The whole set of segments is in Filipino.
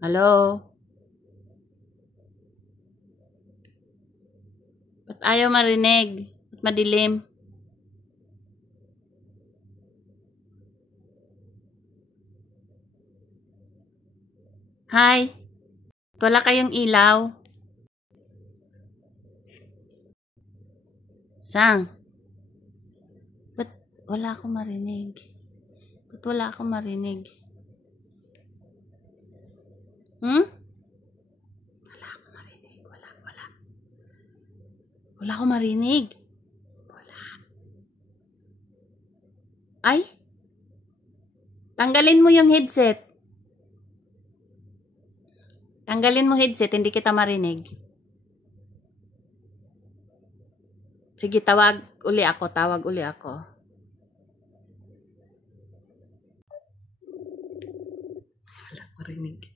Hello? Ba't ayaw marinig? Ba't madilim? Hi? Wala kayong ilaw? Sang? Ba't wala akong marinig? Ba't wala akong marinig? Wala akong marinig. Wala. Wala akong marinig. Wala. Ay? Tanggalin mo yung headset. Tanggalin mo headset, hindi kita marinig. Sige, tawag uli ako. Wala marinig.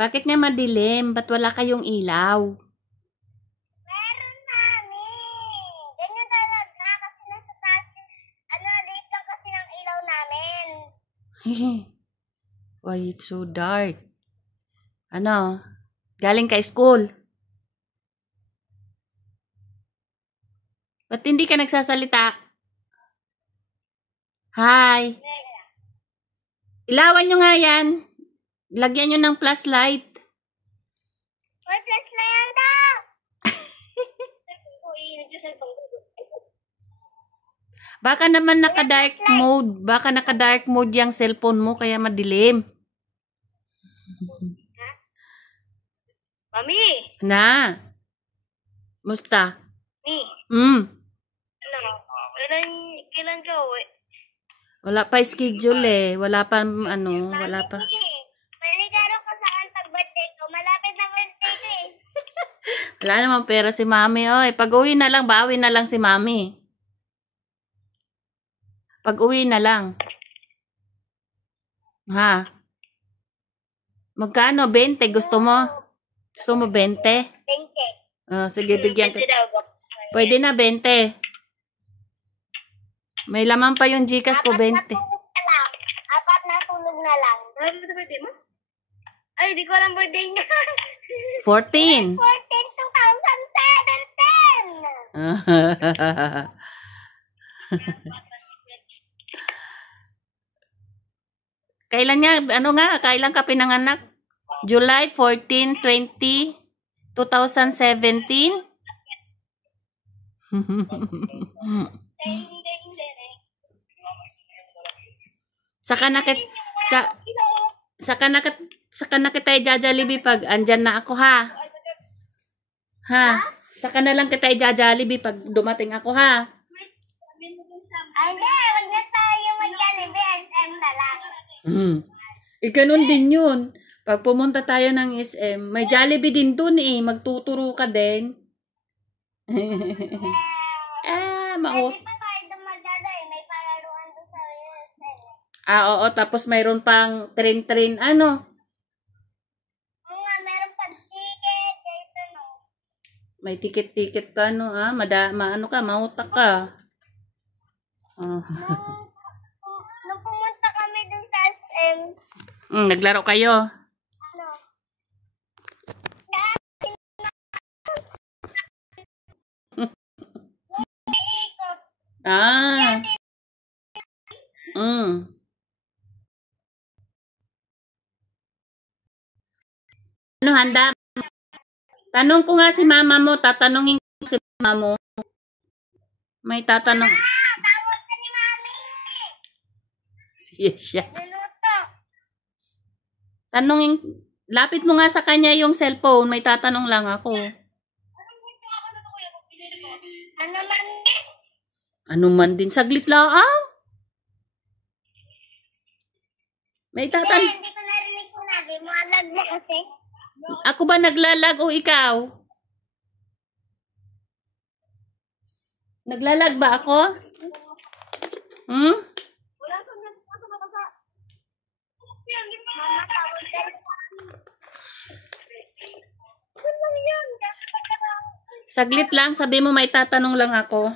Bakit nga madilim? Ba't wala kayong ilaw? Meron mami. Ganyan talaga kasi nasa taas. Liit lang kasi ng ilaw namin. Why it's so dark? Ano? Galing ka school? Ba't hindi ka nagsasalita? Hi! Ilawan nyo nga yan. Lagyan nyo ng flashlight. May flash na yan daw. Baka naman naka-dark mode. Baka naka-dark mode yung cellphone mo kaya madilim. Mami. Na? Musta? Ano? Kailan ka uwi? Wala pa schedule eh. Wala pa wala pa. Maligaro ko saan pag-birthday ko. Malapit na birthday ko eh. Wala namang pera si Mami. Oy, pag-uwi na lang, bawi na lang si Mami. Pag-uwi na lang. Ha? Magkano? 20? Gusto mo? Gusto mo 20? 20. Sige, bigyan ka. Pwede na 20. May laman pa yung Gcash ko, 20. Apat na tulog na lang. Ano ba birthday mo? Ay, di ko alam birthday niya. 14. 14, 2017. Kailan kailan ka pinanganak? July 14, 20, 2017? Saka na kita i-Jollibee pag andyan na ako, ha? Ha? Saka na lang kita i-Jollibee pag dumating ako, ha? Hindi, wag na tayo mag-Jollibee. SM na lang. Ganun din yun. Pag pumunta tayo ng SM, may Jollibee din dun eh. Magtuturo ka din. Pwede pa tayo dumadalo eh. May pararuan doon sa SM. Oo. Tapos mayroon pang train. Ano? Oo nga, meron pa ticket. Dito no. May ticket ka, no? Mautak ka. Nung pumunta kami dun sa SM. Naglaro kayo? Ano? Ano, handa? Tanong ko nga si mama mo. Tatanungin ko si mama mo. May tatanong. Tawag ka ni Mami. Siya. Luluto. Lapit mo nga sa kanya yung cellphone. May tatanong lang ako. Ano man? Ano man din. Saglit lang. May tatanong. Hindi ko narinig ko nabi. Mualag mo kasi. Ako ba naglalag o ikaw? Naglalag ba ako? Wala kang nagpapakasa. Mama, tawag ka. Ano yan? Saglit lang. Sabi mo may tatanong lang ako.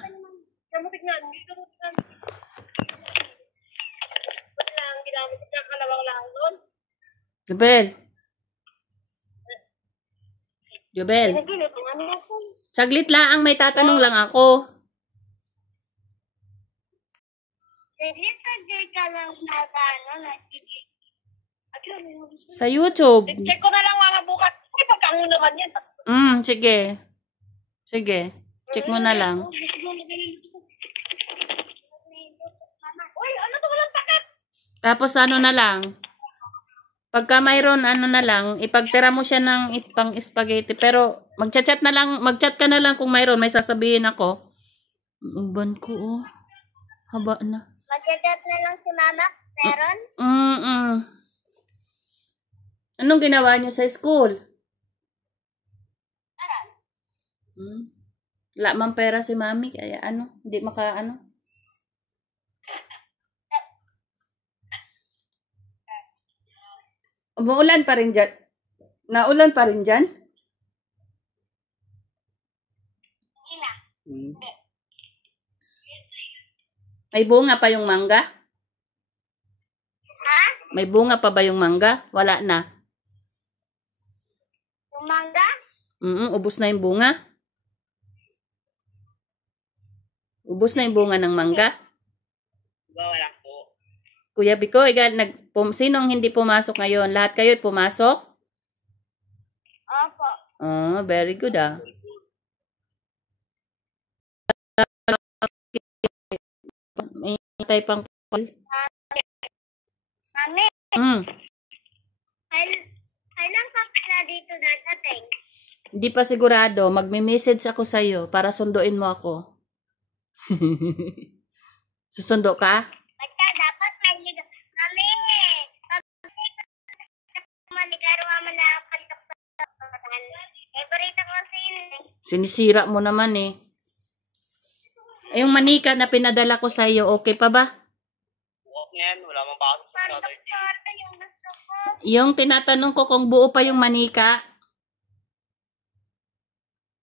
Jobel. Jobel. Pinagilit ang ano ako. Saglit lang, may tatanong lang ako. Saglit ka lang nagano, nagigil. Sa YouTube. Check ko na lang mga bukas. Ay, pagkango naman yan. Sige. Sige. Check mo na lang. Uy, ano to walang pakat? Tapos ano na lang. Pagka mayroon ano na lang, ipagtira mo siya ng pang spaghetti. Pero magchat-chat na lang, magchat ka na lang kung mayroon, may sasabihin ako. Uban ko oh. Haba na. Magchat na lang si mama. Meron? Anong ginawa niyo sa school? Aral. Wala mang pera si mami, kaya ano, hindi maka ano. Umuulan pa rin dyan. Naulan pa rin dyan? Hindi na. May bunga pa yung mangga? Ha? May bunga pa ba yung mangga? Wala na. Yung mangga? Ubos na yung bunga? Ubos na yung bunga ng mangga? Wala po. Kuya Biko, sinong hindi pumasok ngayon? Lahat kayo pumasok? Opo. Very good ah. May tayo pang Mami, Mm. kailan pa pala dito dadating? Hindi pa sigurado. Magme-message ako sa'yo para sunduin mo ako. Susundo ka? Basta dapat may ligaw. Mami, pag maligaro mo na ang pantok-pantokan. Favorite ko kasi yun eh. Sinisira mo naman eh. Yung manika na pinadala ko sa'yo, okay pa ba? Okay yan, wala mang pasok sa Saturday. Pantok-pantokan yung gusto ko. Yung tinatanong ko kung buo pa yung manika.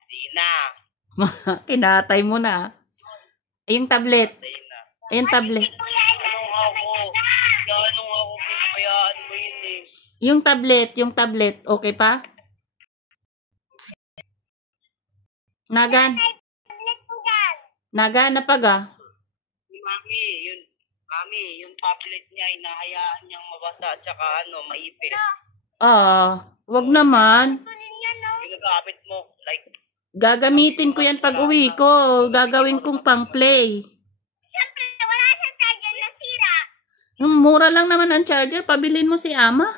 Di na. Kinatay mo na. Yung tablet. Di na. Yung tablet. Si Kuya ay Ganong ako pinabayaan mo yun eh. Yung tablet, okay pa? Nagan. tablet ko dyan. Nagan na pag ah. Mami, yung tablet niya, inahayaan niyang mabasa at saka maipit. Wag naman. Kunin yan, no? Ginagamit mo, like, Gagamitin ko yan pag uwi ko. Gagawin kong pang play. Siyempre, wala siya charger na sira. Mura lang naman ang charger. Pabilin mo si ama.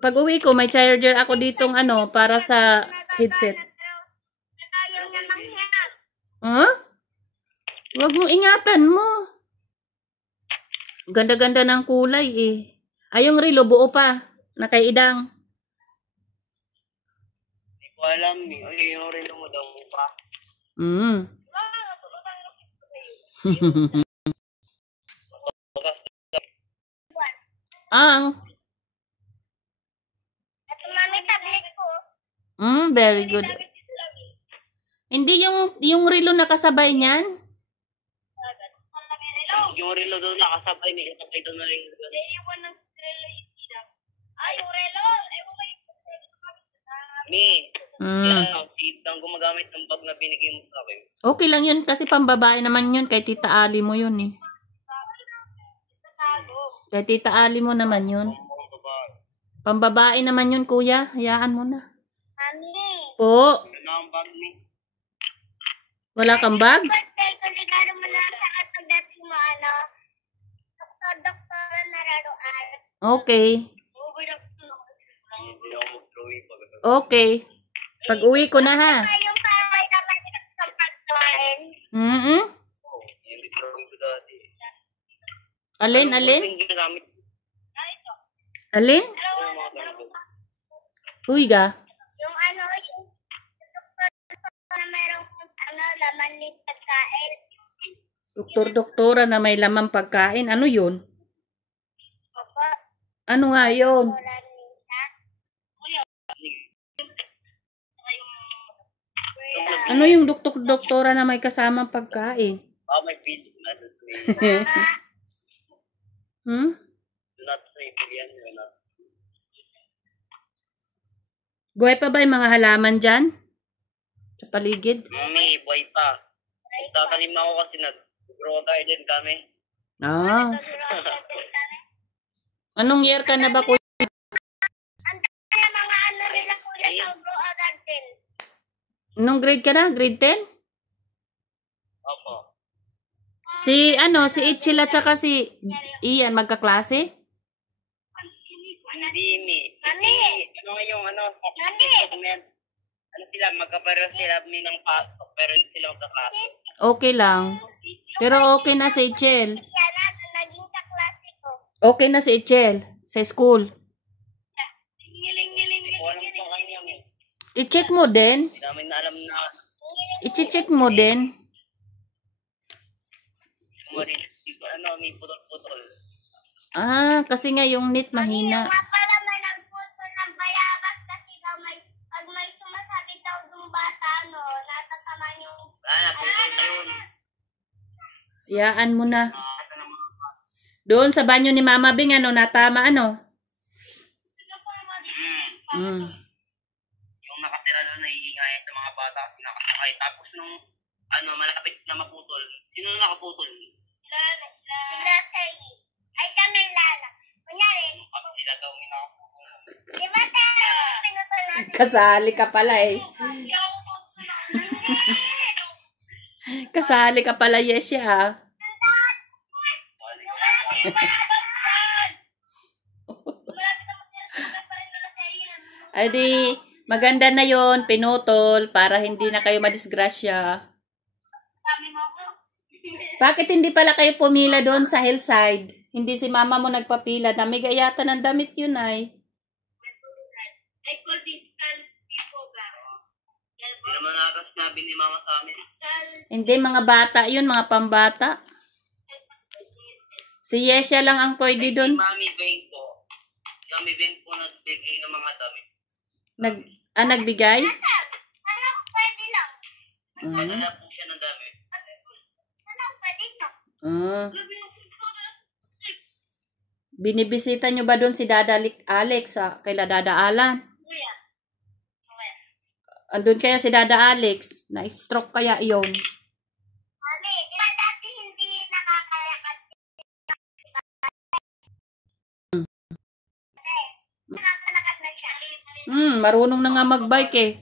Pag uwi ko, may charger ako ditong para sa headset. Ayaw niya manghiyang. Huh? Huwag mong ingatan mo. Ganda-ganda ng kulay eh. Ay, yung relo, buo pa. Na kay Idang. hindi ko alam eh. Ay, yung relo mo daw pa. Bagas Ang. At mami, tablet ko. Very good. Hindi yung relo na kasabay niyan. yung relo doon nakasabay, may kasabay doon na rin. Iwan ng relo yung sila. Yung relo. Mi, si Idang gumagamit ng bag na binigay mo sa akin. Okay lang yun kasi pambabae naman yun. Kay Tita Ali mo yun eh. Kay Tita Ali mo naman yun. Ang babae. Pambabae naman yun, kuya. Hayaan mo na. Mami. Po. Wala ang bag ni. Wala kang bag? Birthday ko, ligaro mo na sa katong dating mo, doktor na raruan. Okay. Hindi ako mag-drawing pag Okay. Pag uwi ko na ha. Yung parang naman ng pagkain. Hindi drawing ko dati. Alin? Yung ginagamit Alin? ko yung mga ganito. Uy ga. Yung yung doktor na merong laman ng pagkain. Doktor-doktora na may lamang pagkain. Ano yun? Opo. Ano nga yun? Wala nisa. Ano yung doktora na may kasamang pagkain? May video na. Hmm? Not safe yan. Not. Buhay pa ba yung mga halaman dyan? Sa paligid? May buhay pa. Tatanim ako kasi nag-grow garden kami. Ah. Anong year ka na ba, kuya? Ang dami ng mga ano nila kuya sa grow garden. Anong grade ka na? Grade 10? Opo. Si Ichil at saka si Ian, magkaklase? Hindi, Nani? ano nga yung ano? Nani? Ano sila, magkapareho sila ng pasok, pero hindi sila magkaklase. Okay lang. Pero okay na si Ichil. Yan na, naging kaklase ko. Okay na si Ichil sa school. Hindi ko alam sa kanya. I-check mo din. Hindi namin na alam na I-check mo din. may putol-putol. Ah, kasi nga yung net mahina. Nga pala may nagputol ng bayabas kasi daw pag may sumasabi daw yung bata, natataman yung... Naputol na yun. Iyaan mo na. Doon sa banyo ni Mama Bing, natama, Yung nakatira doon na iingay sa mga bata kasi nakasakay. Tapos nung malapit na maputol, sino na nakaputol? Sila sa'yo. Ay kami lala. Kunyari. Pag sila daw may nakaputol. Di ba tayo? Pinutol natin. Kasali ka pala eh. Kasali ka pala, Yesha. Ay di, maganda na yon, pinutol para hindi na kayo madisgrasya. Bakit hindi pala kayo pumila doon sa hillside? Hindi si mama mo nagpapila. Namigay yata ng damit yun ay. Hindi naman nakasnabi ni mama sa amin. Hindi, mga bata yun, mga pambata. Si Yesha lang ang pwede doon. Si Mami Beng po. Si Mami Beng po nagbigay ng mga damit. Nagbigay? Ano pwede lang? Nagpadala po siya ng damit. Ano pwede lang? Binibisita nyo ba doon si Dada Alex kaila Dada Alan? Kuya. Andun kaya si Dada Alex? Na-stroke kaya iyon? Mami, di ba dati hindi nakakalakad? Nakakalakad na siya. Marunong na nga magbike eh.